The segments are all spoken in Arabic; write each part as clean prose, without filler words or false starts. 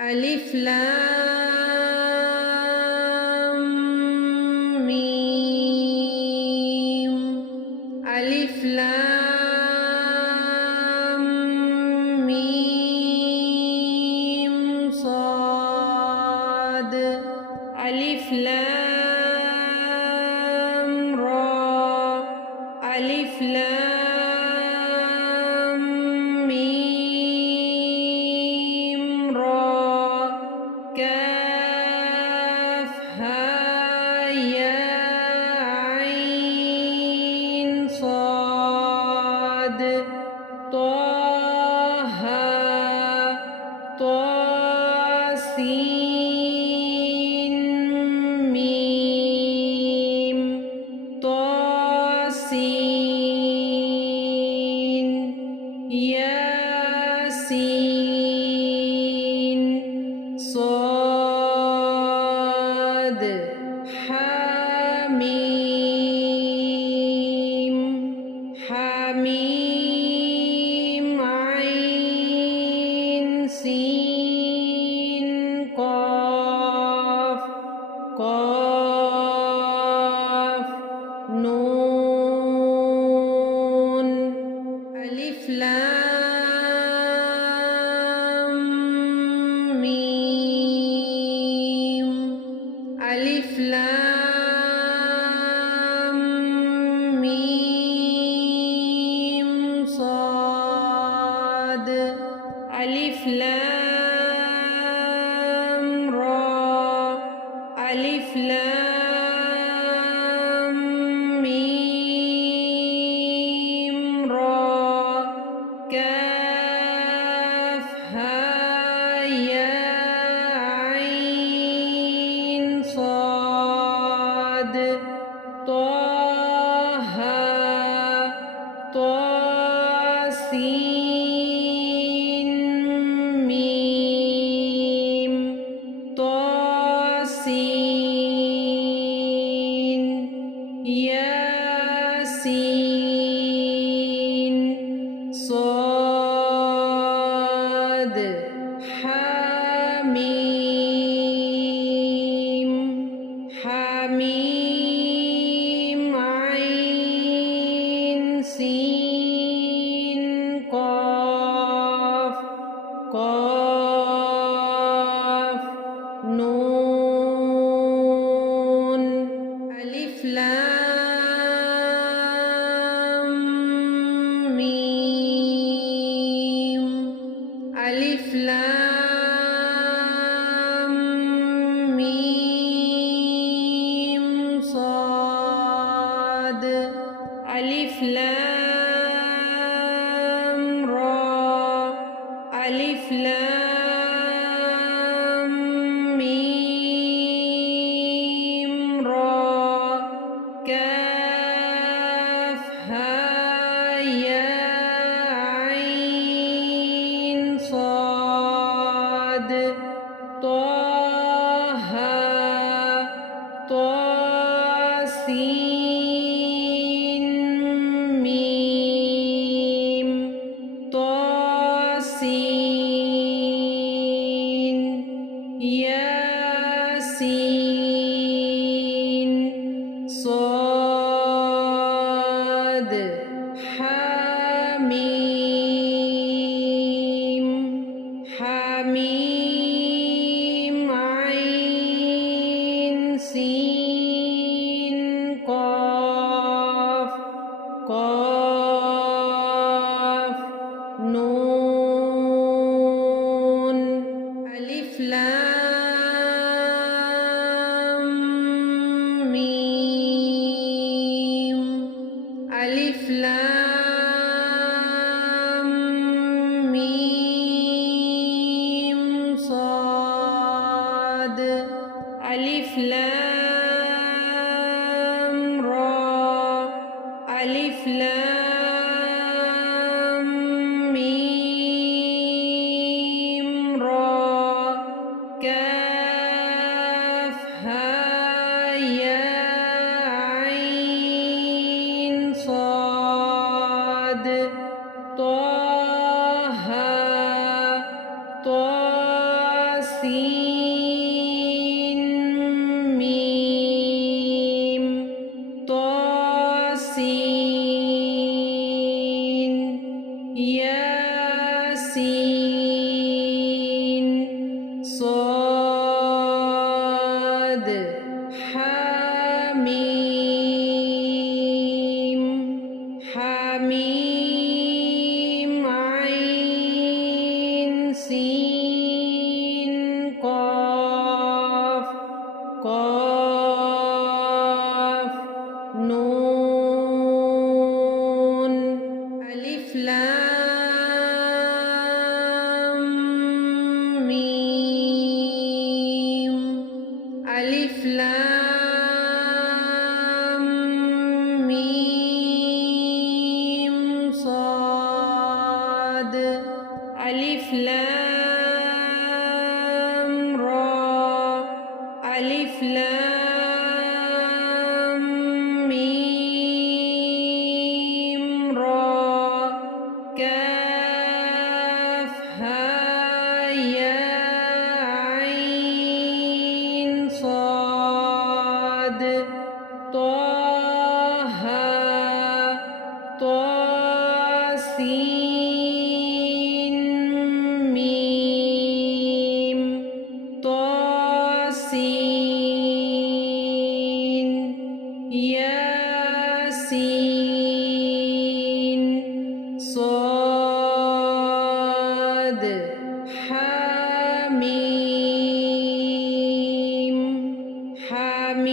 ألف لام ميم. ألف لام ميم صاد. ألف لام را. ألف لام ميم را. كاف ها يا عين صاد. طه طاسين ميم. طاسين ياسين صاد. حميم. حميم عين سين قاف. قاف نون. ألف لام ميم. ألف لام ميم صاد. ألف لام را. ألف لام ميم را. كاف ها يا عين صاد. طه طاسين ميم. طاسين ياسين صاد. حميم. حميم عين سين قاف. قاف نون. ألف لام ميم. ألف لام ميم صاد. ألف لام را. ألف لام ميم را. كاف ها يا عين صاد. طه طاسين ميم. طاسين ياسين صاد. حميم. حميم عين سين قاف. قاف نون. ألف لام ميم. ألف لام ميم صاد. ألف لام را. ألف لام ميم را. كاف ها يا عين صاد. طه طاسين سين ميم طاسين ياسين صاد حميم حميم عين سين قاف قاف نون ألف لام ميم ألف لام ميم صاد ألف لام را ألف لام ميم را كاف ها يا عين صاد طه طاسين ميم طاسين ياسين صاد حميم حميم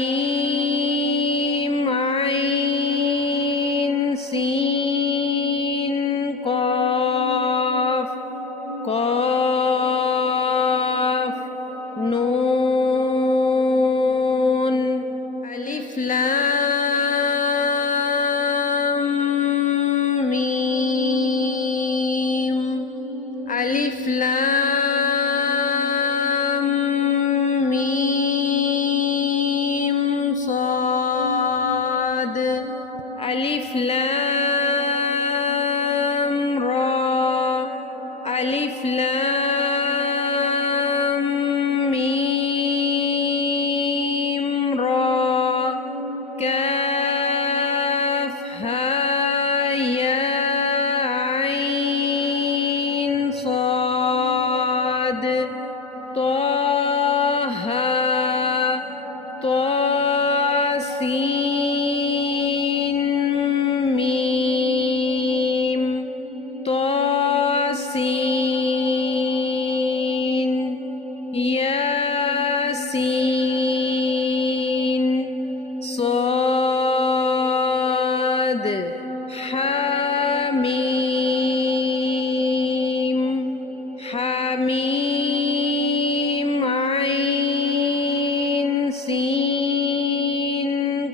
عين سين قاف قاف نون ألف لام ميم ألف لام ميم صاد ألف لام را ألف لام ميم را كاف ها يا عين صاد طه طاسين ميم طاسين ياسين صاد حميم حميم عين سين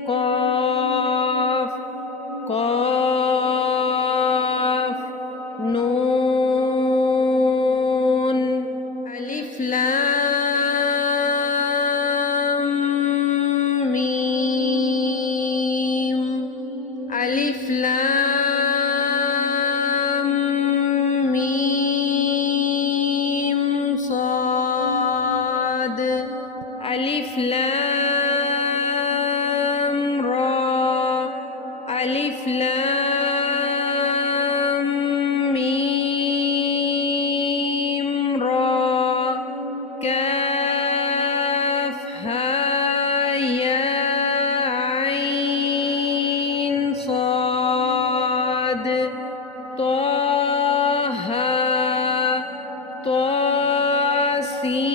قاف قاف نون ألف لام ميم ألف لام ميم صاد ألف لام را ألف لام ميم را كاف ها يا عين صاد طه طاسين